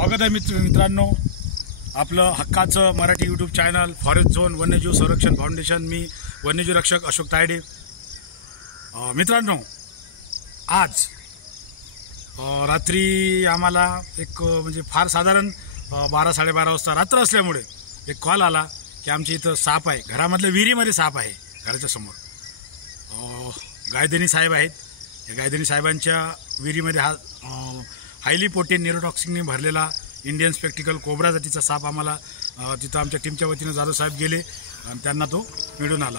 स्वागत आहे मित्रांनो, आपलं हक्काचं Marathi YouTube channel forest zone वन्यजीव संरक्षण फाउंडेशन। मी वन्यजीव रक्षक अशोक तायडे। मित्रांनो, आज रात्री आम्हाला एक म्हणजे फार साधारण 12-12:30 वाजता रात्र असल्यामुळे एक कॉल आला की आमच्या इथं साप आहे, घरामधल्या विहिरीमध्ये साप आहे घराच्या समोर। गायधनी साहेब आहेत, या गायधनी साहेबांच्या विहिरीमध्ये हा हायली पोटेंट न्यूरोटॉक्सिनने भरलेला इंडियन स्पेक्टिकल कोब्रा जातीचा साप आम्हाला तिथं आमच्या टीमच्या वतीने जाधव साहेब गेले आणि त्यांना तो मिळून आला।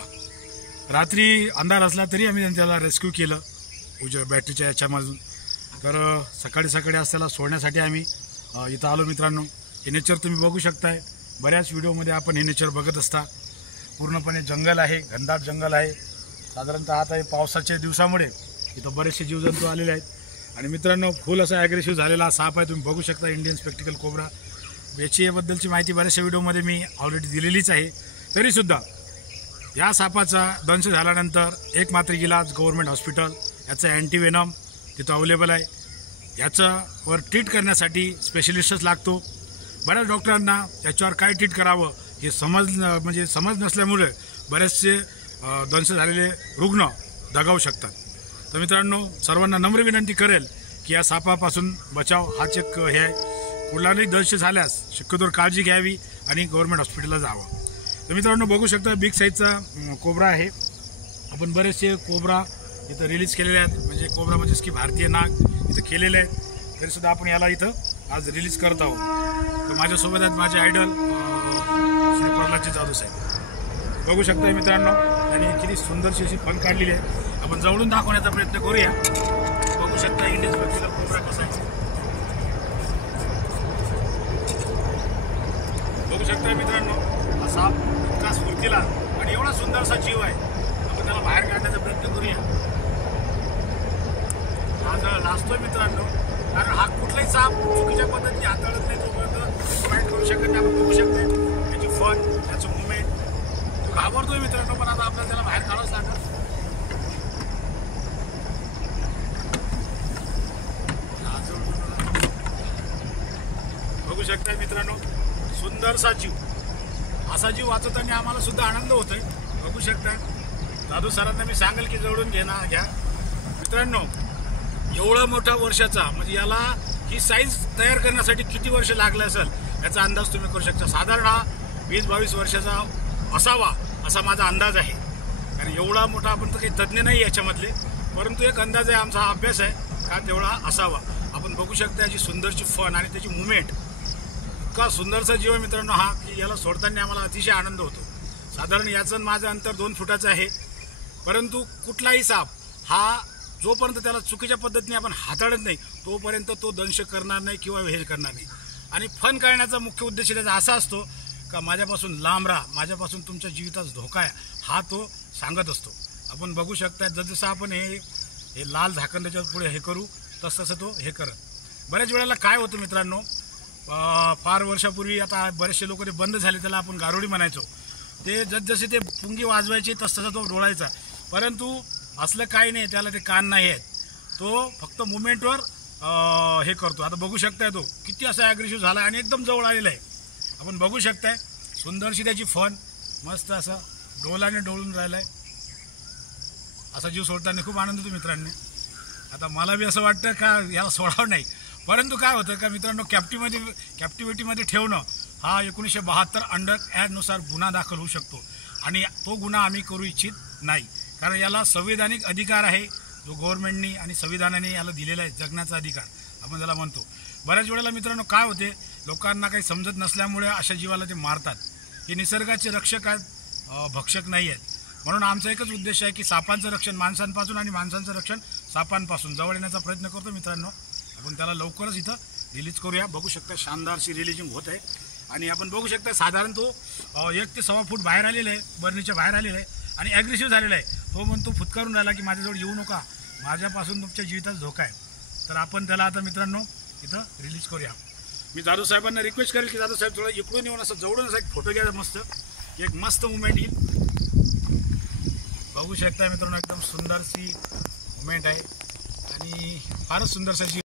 रात्री अंधार असला तरी आम्ही त्याला रेस्क्यू केलं बॅटरीच्या याच्यामधून। तर सकाळी आज त्याला सोडण्यासाठी आम्ही इथं आलो। मित्रांनो, हे नेचर तुम्ही बघू शकताय, बऱ्याच व्हिडिओमध्ये आपण हे नेचर बघत असता। पूर्णपणे जंगल आहे, घनदाट जंगल आहे। साधारणतः आता हे पावसाच्या दिवसामुळे इथं बरेचसे जीवजंतू आलेले आहेत आणि मित्रांनो, फुल असा ॲग्रेसिव्ह झालेला साप आहे, तुम्ही बघू शकता इंडियन स्पेक्टिकल कोब्रा। याच्याबद्दलची माहिती बऱ्याचशा व्हिडिओमध्ये मी ऑलरेडी दिलेलीच आहे। तरीसुद्धा या सापाचा दंश झाल्यानंतर एक मात्रे इलाज गव्हर्नमेंट हॉस्पिटल याचं अँटीवेनम तिथं अवेलेबल आहे। याच्यावर ट्रीट करण्यासाठी स्पेशलिस्टच लागतो। बऱ्याच डॉक्टरांना याच्यावर काय ट्रीट करावं हे समज नसल्यामुळे बरेचसे दंश झालेले रुग्ण दगावू शकतात। तर मित्रांनो, सर्वांना नम्र विनंती करेल की या सापापासून बचाव हाच एक हे आहे। कुठलाही दंश झाल्यास शक्यतोवर काळजी घ्यावी आणि गव्हर्नमेंट हॉस्पिटलला जावं। तर मित्रांनो, बघू शकता बिग साईजचा कोब्रा आहे। आपण बरेचसे कोब्रा इथं रिलीज केलेले आहेत, म्हणजे कोब्रा म्हणजेच की भारतीय नाग इथं केलेले आहेत। तरीसुद्धा आपण याला इथं आज रिलीज करत आहोत। तर माझ्यासोबत आहेत माझे आयडल श्री प्रल्हादजी जाधव साहेब। बघू शकता मित्रांनो, त्यांनी किती सुंदरशी अशी फन काढलेली आहे। आपण जवळून दाखवण्याचा प्रयत्न करूया। बघू शकता इंडियन स्पेक्टिकल कोब्रा कसा आहे, बघू शकता मित्रांनो। हा साप इतका स्फूर्तीला आणि एवढा सुंदरसा जीव आहे, आपण त्याला बाहेर काढण्याचा प्रयत्न करूया। हा जळ लाजतोय मित्रांनो, कारण हा कुठलाही साप चुकीच्या पद्धतीने हाताळत नाही, तोपर्यंत फाईट करू शकत नाही। आपण बघू शकता त्याची फन, त्याचं मुवमेंट, तो घाबरतोय मित्रांनो, पण आता आपल्याला त्याला बाहेर काढावंच लागेल। बघू शकता मित्रांनो, सुंदरसा जीव, असा जीव वाचवताना आम्हाला सुद्धा आनंद होतोय। बघू शकता, जाधव सरांना मी सांगेल की जवळून घ्या मित्रांनो। एवढा मोठा वर्षाचा, म्हणजे याला ही साईज तयार करण्यासाठी किती वर्ष लागले असेल याचा अंदाज तुम्ही करू शकता। साधारण हा 20-22 वर्षाचा असावा असा माझा अंदाज आहे, कारण एवढा मोठा आपण तर काही तज्ज्ञ नाही याच्यामधले, परंतु एक अंदाज आहे, आमचा हा अभ्यास आहे का तेवढा असावा। आपण बघू शकता याची सुंदरची फन आणि त्याची मुवमेंट, इतका सुंदरसा जीव आहे मित्रांनो हा, की याला सोडताना आम्हाला अतिशय आनंद होतो। साधारण याचं माझं अंतर 2 फुटाचं आहे, परंतु कुठलाही साप हा जोपर्यंत त्याला चुकीच्या पद्धतीने आपण हाताळत नाही तोपर्यंत तो दंश करणार नाही किंवा हे करणार नाही। आणि फन करण्याचा मुख्य उद्देश त्याचा असा असतो का माझ्यापासून लांब राहा, माझ्यापासून तुमच्या जीविताचा धोका आहे, हा तो सांगत असतो। आपण बघू शकता जसं आपण हे लाल झाकण त्याच्या पुढे हे करू तसं तो हे करत। बऱ्याच वेळेला काय होतं मित्रांनो, फार वर्षापूर्वी आता बरेचसे लोक ते बंद झाले, त्याला आपण गारोडी म्हणायचो। ते जसे ते पुंगी वाजवायचे तसं तो डोळायचा, परंतु असलं काही नाही, त्याला ते कान नाही आहेत, तो फक्त मुवमेंटवर हे करतो। आता बघू शकताय तो किती असा ॲग्रेसिव्ह झाला आणि एकदम जवळ आलेला आहे। आपण बघू शकताय सुंदरशी त्याची फन, मस्त असं डोलाने डोळून राहिलाय। असा जीव सोडताना खूप आनंद होतो मित्रांनो। आता मला बी असं वाटतं का याला सोडावं नाही, परंतु काय होतं का मित्रांनो, कॅप्टिव्हिटीमध्ये ठेवणं हा 1972 अंडर ॲक्टनुसार गुन्हा दाखल होऊ शकतो आणि तो गुन्हा आम्ही करू इच्छित नाही, कारण याला संवैधानिक अधिकार आहे जो गव्हर्नमेंटनी आणि संविधानाने याला दिलेला आहे, जगण्याचा अधिकार आपण त्याला म्हणतो। बऱ्याच वेळेला मित्रांनो काय होते, लोकांना काही समजत नसल्यामुळे अशा जीवाला ते मारतात। हे निसर्गाचे रक्षक आहेत, भक्षक नाही आहेत। म्हणून आमचा एकच उद्देश आहे की सापांचं रक्षण माणसांपासून आणि माणसांचं रक्षण सापांपासून, जवळ येण्याचा प्रयत्न करतो मित्रांनो। आपण त्याला लवकरच इथं रिलीज करूया। बघू शकता शानदारशी रिलीजिंग होत आहे आणि आपण बघू शकता साधारण तो 1 ते 1.25 फूट बाहेर आलेला आहे, बर्नीच्या बाहेर आलेला आहे आणि ॲग्रेसिव्ह झालेला आहे। तो म्हणतो, फुटकारून राहिला की माझ्याजवळ येऊ नका, माझ्यापासून तुमच्या जीविताचा धोका आहे। तर आपण त्याला आता मित्रांनो इथं रिलीज करूया। मी जाधव साहेबांना रिक्वेस्ट करेल की जाधव साहेब थोडा इकडून येऊन असं जवळून असा एक फोटो घ्या, मस्त एक मस्त मुवमेंट येईल। बघू शकता मित्रांनो, एकदम सुंदरशी मुवमेंट आहे आणि फारच सुंदरशी